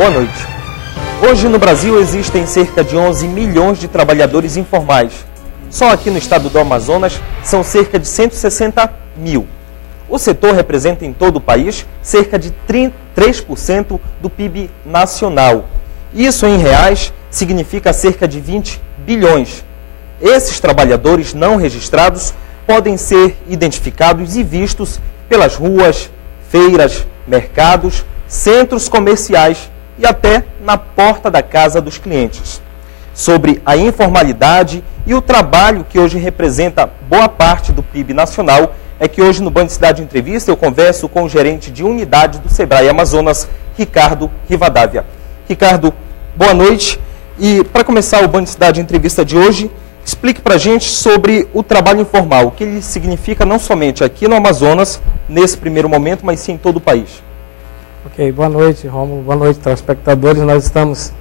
Boa noite. Hoje no Brasil existem cerca de 11 milhões de trabalhadores informais. Só aqui no estado do Amazonas são cerca de 160 mil. O setor representa em todo o país cerca de 3% do PIB nacional. Isso em reais significa cerca de 20 bilhões. Esses trabalhadores não registrados podem ser identificados e vistos pelas ruas, feiras, mercados, centros comerciais e até na porta da casa dos clientes. Sobre a informalidade e o trabalho que hoje representa boa parte do PIB nacional, é que hoje no Band Cidade Entrevista eu converso com o gerente de unidade do Sebrae Amazonas, Ricardo Rivadavia. Ricardo, boa noite. E para começar o Band Cidade Entrevista de hoje, explique para a gente sobre o trabalho informal, o que ele significa não somente aqui no Amazonas, nesse primeiro momento, mas sim em todo o país. Ok, boa noite, Rômulo, boa noite, telespectadores. Nós estamos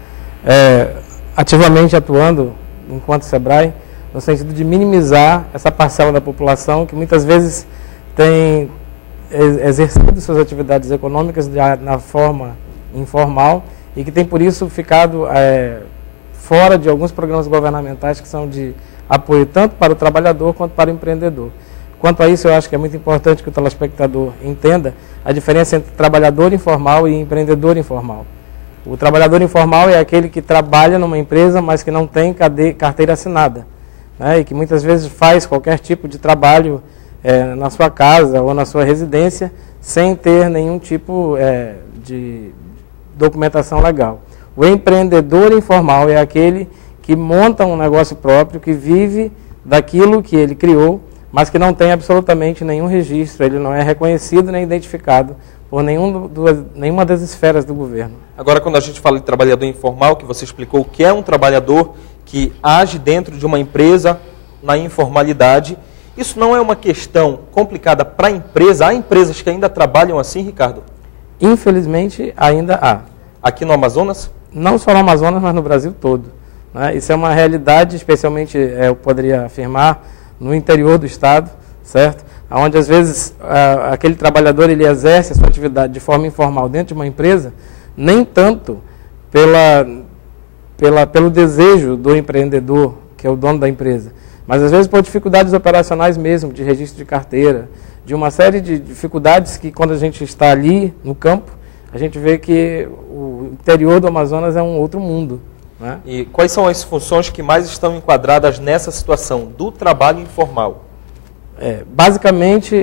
ativamente atuando, enquanto Sebrae, no sentido de minimizar essa parcela da população que muitas vezes tem exercido suas atividades econômicas na forma informal e que tem, por isso, ficado fora de alguns programas governamentais que são de apoio tanto para o trabalhador quanto para o empreendedor. Quanto a isso, eu acho que é muito importante que o telespectador entenda a diferença entre trabalhador informal e empreendedor informal. O trabalhador informal é aquele que trabalha numa empresa, mas que não tem carteira assinada, né, e que muitas vezes faz qualquer tipo de trabalho na sua casa ou na sua residência sem ter nenhum tipo de documentação legal. O empreendedor informal é aquele que monta um negócio próprio, que vive daquilo que ele criou, mas que não tem absolutamente nenhum registro, ele não é reconhecido nem identificado por nenhuma das esferas do governo. Agora, quando a gente fala de trabalhador informal, que você explicou que é um trabalhador que age dentro de uma empresa na informalidade, isso não é uma questão complicada para a empresa? Há empresas que ainda trabalham assim, Ricardo? Infelizmente, ainda há. Aqui no Amazonas? Não só no Amazonas, mas no Brasil todo, né? Isso é uma realidade, especialmente, eu poderia afirmar, no interior do estado, certo? Onde às vezes aquele trabalhador ele exerce a sua atividade de forma informal dentro de uma empresa, nem tanto pelo desejo do empreendedor, que é o dono da empresa, mas às vezes por dificuldades operacionais mesmo, de registro de carteira, de uma série de dificuldades que quando a gente está ali no campo, a gente vê que o interior do Amazonas é um outro mundo. Né? E quais são as funções que mais estão enquadradas nessa situação do trabalho informal? Basicamente,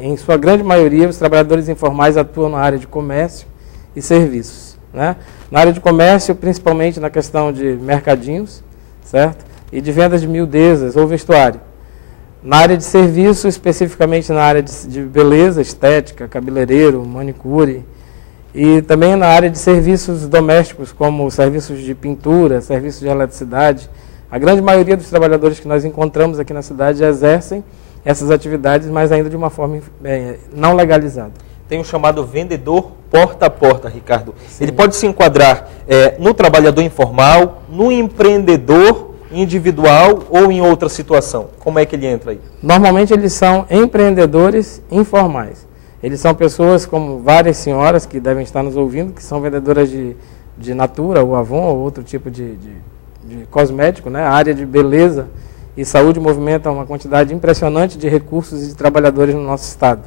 em sua grande maioria, os trabalhadores informais atuam na área de comércio e serviços. Né? Na área de comércio, principalmente na questão de mercadinhos, certo? E de vendas de miudezas ou vestuário. Na área de serviço, especificamente na área de beleza, estética, cabeleireiro, manicure. E também na área de serviços domésticos, como serviços de pintura, serviços de eletricidade. A grande maioria dos trabalhadores que nós encontramos aqui na cidade exercem essas atividades, mas ainda de uma forma não legalizada. Tem o chamado vendedor porta a porta, Ricardo. Sim. Ele pode se enquadrar no trabalhador informal, no empreendedor individual ou em outra situação? Como é que ele entra aí? Normalmente eles são empreendedores informais. Eles são pessoas como várias senhoras que devem estar nos ouvindo, que são vendedoras de Natura, ou Avon, ou outro tipo de cosmético, né? A área de beleza e saúde movimenta uma quantidade impressionante de recursos e de trabalhadores no nosso estado.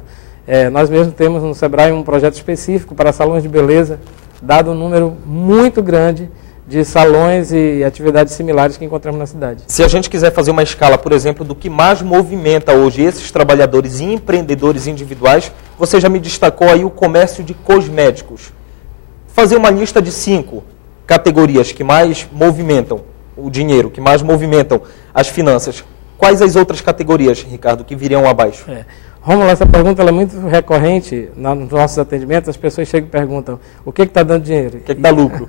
Nós mesmos temos no Sebrae um projeto específico para salões de beleza, dado um número muito grande de salões e atividades similares que encontramos na cidade. Se a gente quiser fazer uma escala, por exemplo, do que mais movimenta hoje esses trabalhadores e empreendedores individuais, você já me destacou aí o comércio de cosméticos. Fazer uma lista de 5 categorias que mais movimentam o dinheiro, que mais movimentam as finanças. Quais as outras categorias, Ricardo, que viriam abaixo? Rômulo, essa pergunta ela é muito recorrente nos nossos atendimentos. As pessoas chegam e perguntam, o que está dando dinheiro? O que dá lucro?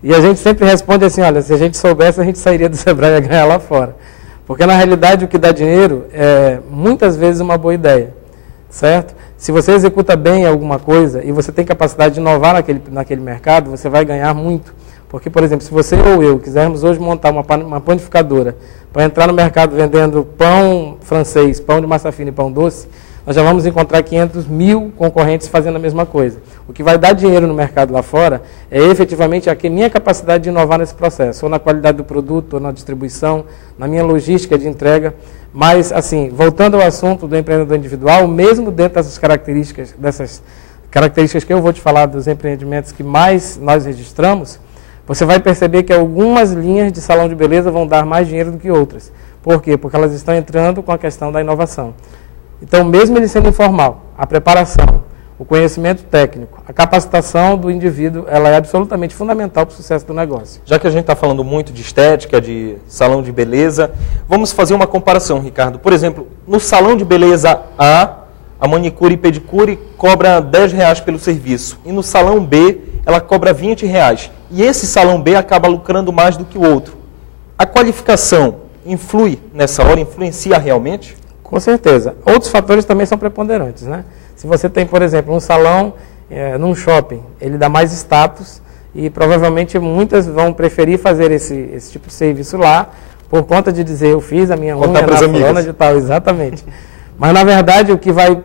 E a gente sempre responde assim, olha, se a gente soubesse, a gente sairia do Sebrae a ganhar lá fora. Porque, na realidade, o que dá dinheiro é, muitas vezes, uma boa ideia, certo? Se você executa bem alguma coisa e você tem capacidade de inovar naquele mercado, você vai ganhar muito. Porque, por exemplo, se você ou eu quisermos hoje montar uma panificadora para entrar no mercado vendendo pão francês, pão de massa fina e pão doce, nós já vamos encontrar 500 mil concorrentes fazendo a mesma coisa. O que vai dar dinheiro no mercado lá fora é efetivamente a minha capacidade de inovar nesse processo, ou na qualidade do produto, ou na distribuição, na minha logística de entrega. Mas, assim, voltando ao assunto do empreendedor individual, mesmo dentro dessas características que eu vou te falar dos empreendimentos que mais nós registramos, você vai perceber que algumas linhas de salão de beleza vão dar mais dinheiro do que outras. Por quê? Porque elas estão entrando com a questão da inovação. Então, mesmo ele sendo informal, a preparação, o conhecimento técnico, a capacitação do indivíduo, ela é absolutamente fundamental para o sucesso do negócio. Já que a gente está falando muito de estética, de salão de beleza, vamos fazer uma comparação, Ricardo. Por exemplo, no salão de beleza a manicure e pedicure cobra R$10 pelo serviço. E no salão B, ela cobra R$20. E esse salão B acaba lucrando mais do que o outro. A qualificação influi nessa hora, influencia realmente? Com certeza. Outros fatores também são preponderantes, né? Se você tem, por exemplo, um salão num shopping, ele dá mais status e provavelmente muitas vão preferir fazer esse tipo de serviço lá por conta de dizer, eu fiz a minha unha na fulana de tal, exatamente. Mas, na verdade, o que vai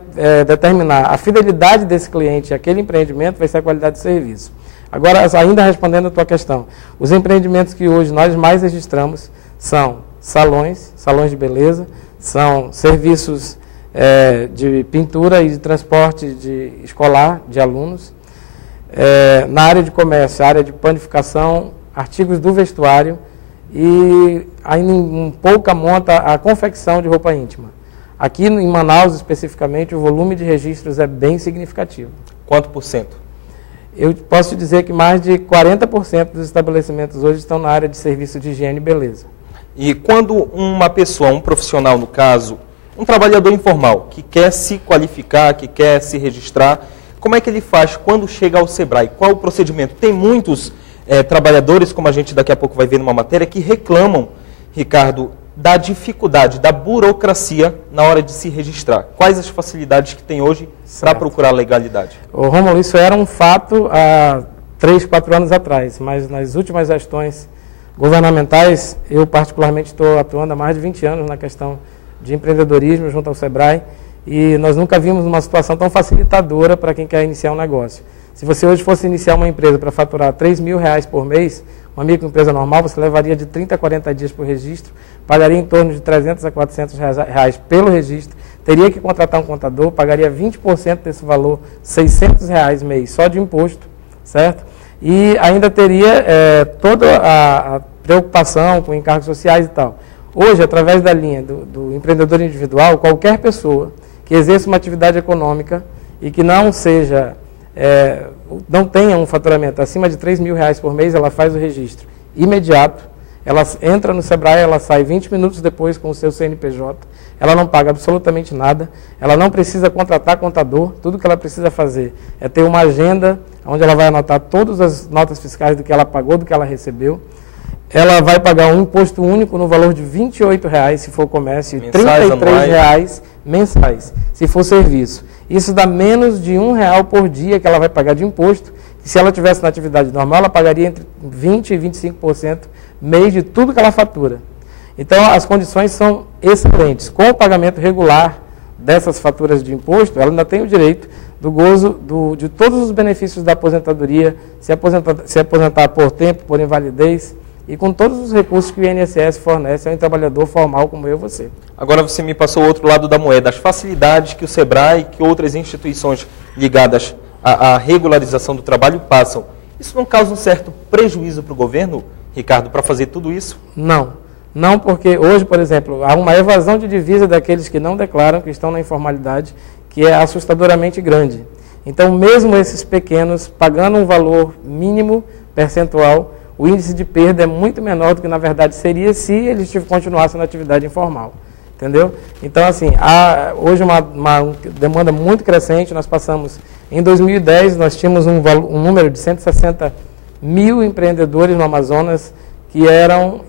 determinar a fidelidade desse cliente àquele empreendimento vai ser a qualidade do serviço. Agora, ainda respondendo a tua questão, os empreendimentos que hoje nós mais registramos são salões de beleza, são serviços de pintura e de transporte escolar de alunos, na área de comércio, área de panificação, artigos do vestuário e ainda em pouca monta a confecção de roupa íntima. Aqui em Manaus, especificamente, o volume de registros é bem significativo. Quanto por cento? Eu posso te dizer que mais de 40% dos estabelecimentos hoje estão na área de serviço de higiene e beleza. E quando uma pessoa, um profissional no caso, um trabalhador informal, que quer se qualificar, que quer se registrar, como é que ele faz quando chega ao Sebrae? Qual o procedimento? Tem muitos trabalhadores, como a gente daqui a pouco vai ver numa matéria, que reclamam, Ricardo, da dificuldade, da burocracia na hora de se registrar. Quais as facilidades que tem hoje para procurar legalidade? Ô, Rômulo, isso era um fato há 3, 4 anos atrás, mas nas últimas gestões governamentais, eu particularmente estou atuando há mais de 20 anos na questão de empreendedorismo junto ao Sebrae e nós nunca vimos uma situação tão facilitadora para quem quer iniciar um negócio. Se você hoje fosse iniciar uma empresa para faturar R$3.000 por mês, uma microempresa normal, você levaria de 30 a 40 dias por registro, pagaria em torno de R$300 a R$400 pelo registro, teria que contratar um contador, pagaria 20% desse valor, R$600 mês, só de imposto, certo? E ainda teria toda a preocupação com encargos sociais e tal. Hoje, através da linha do empreendedor individual, qualquer pessoa que exerça uma atividade econômica e que não tenha um faturamento acima de R$3.000 por mês, ela faz o registro imediato, ela entra no Sebrae, ela sai 20 minutos depois com o seu CNPJ, ela não paga absolutamente nada, ela não precisa contratar contador, tudo que ela precisa fazer é ter uma agenda onde ela vai anotar todas as notas fiscais do que ela pagou, do que ela recebeu. Ela vai pagar um imposto único no valor de R$28 se for comércio e R$33 mensais se for serviço. Isso dá menos de R$1 por dia que ela vai pagar de imposto. E se ela tivesse na atividade normal, ela pagaria entre 20% e 25% mês de tudo que ela fatura. Então, as condições são excelentes. Com o pagamento regular dessas faturas de imposto, ela ainda tem o direito do gozo de todos os benefícios da aposentadoria, se aposentar por tempo, por invalidez, e com todos os recursos que o INSS fornece a um trabalhador formal como eu e você. Agora você me passou o outro lado da moeda, as facilidades que o Sebrae e que outras instituições ligadas à regularização do trabalho passam. Isso não causa um certo prejuízo para o governo, Ricardo, para fazer tudo isso? Não, porque hoje, por exemplo, há uma evasão de divisa daqueles que não declaram, que estão na informalidade, que é assustadoramente grande. Então, mesmo esses pequenos, pagando um valor mínimo percentual, o índice de perda é muito menor do que, na verdade, seria se eles continuassem na atividade informal. Entendeu? Então, assim, há hoje uma demanda muito crescente. Nós passamos, em 2010, nós tínhamos um número de 160 mil empreendedores no Amazonas que eram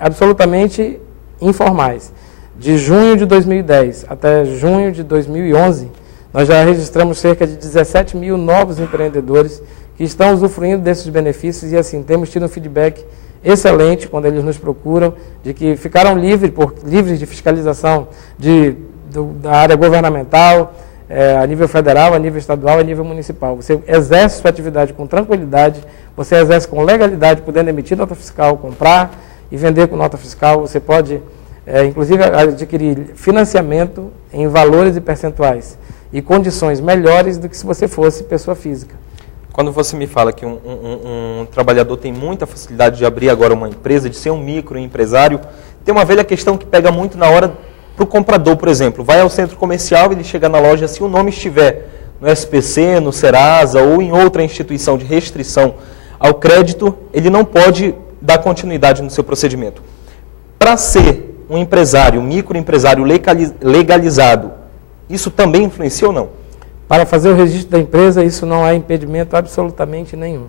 absolutamente informais. De junho de 2010 até junho de 2011, nós já registramos cerca de 17 mil novos empreendedores que estão usufruindo desses benefícios e, assim, temos tido um feedback excelente quando eles nos procuram, de que ficaram livres de fiscalização de da área governamental, a nível federal, a nível estadual, a nível municipal. Você exerce sua atividade com tranquilidade, você exerce com legalidade, podendo emitir nota fiscal, comprar e vender com nota fiscal. Você pode, inclusive, adquirir financiamento em valores e percentuais e condições melhores do que se você fosse pessoa física. Quando você me fala que um trabalhador tem muita facilidade de abrir agora uma empresa, de ser um microempresário, tem uma velha questão que pega muito na hora para o comprador, por exemplo. Vai ao centro comercial, ele chega na loja, se o nome estiver no SPC, no Serasa ou em outra instituição de restrição ao crédito, ele não pode dar continuidade no seu procedimento. Para ser um empresário, um microempresário legalizado, isso também influencia ou não? Para fazer o registro da empresa, isso não é impedimento absolutamente nenhum.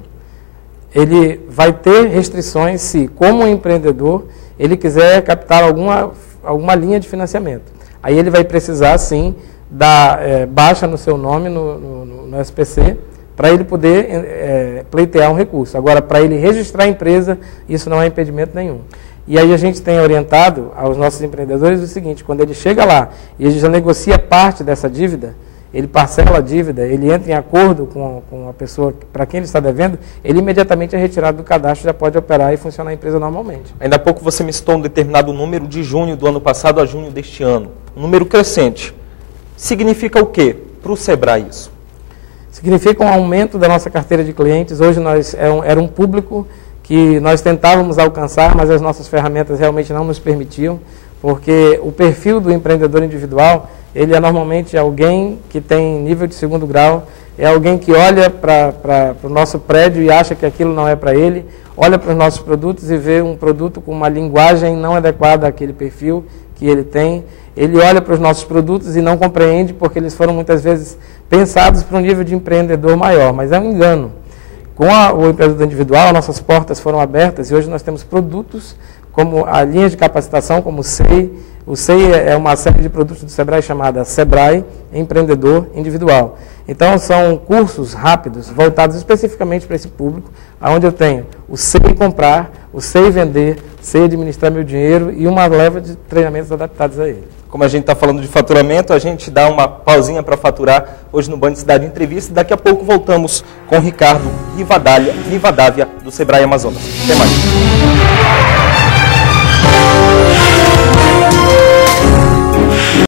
Ele vai ter restrições se, como empreendedor, ele quiser captar alguma linha de financiamento. Aí ele vai precisar, sim, dar baixa no seu nome no SPC, para ele poder pleitear um recurso. Agora, para ele registrar a empresa, isso não é impedimento nenhum. E aí a gente tem orientado aos nossos empreendedores o seguinte: quando ele chega lá e ele já negocia parte dessa dívida, ele parcela a dívida, ele entra em acordo com a pessoa para quem ele está devendo, ele imediatamente é retirado do cadastro, já pode operar e funcionar a empresa normalmente. Ainda há pouco você me citou um determinado número de junho do ano passado a junho deste ano. Um número crescente. Significa o quê para o Sebrae isso? Significa um aumento da nossa carteira de clientes. Hoje era um público que nós tentávamos alcançar, mas as nossas ferramentas realmente não nos permitiam, porque o perfil do empreendedor individual, ele é normalmente alguém que tem nível de segundo grau, é alguém que olha para o nosso prédio e acha que aquilo não é para ele, olha para os nossos produtos e vê um produto com uma linguagem não adequada àquele perfil que ele tem. Ele olha para os nossos produtos e não compreende porque eles foram muitas vezes pensados para um nível de empreendedor maior, mas é um engano. Com o empreendedor individual, nossas portas foram abertas e hoje nós temos produtos como a linha de capacitação, como o SEI. O SEI é uma série de produtos do Sebrae chamada Sebrae Empreendedor Individual. Então, são cursos rápidos, voltados especificamente para esse público, onde eu tenho o SEI comprar, o SEI vender, SEI administrar meu dinheiro e uma leva de treinamentos adaptados a ele. Como a gente está falando de faturamento, a gente dá uma pausinha para faturar hoje no Band Cidade Entrevista. Daqui a pouco voltamos com o Ricardo Rivadavia, do Sebrae Amazonas. Até mais.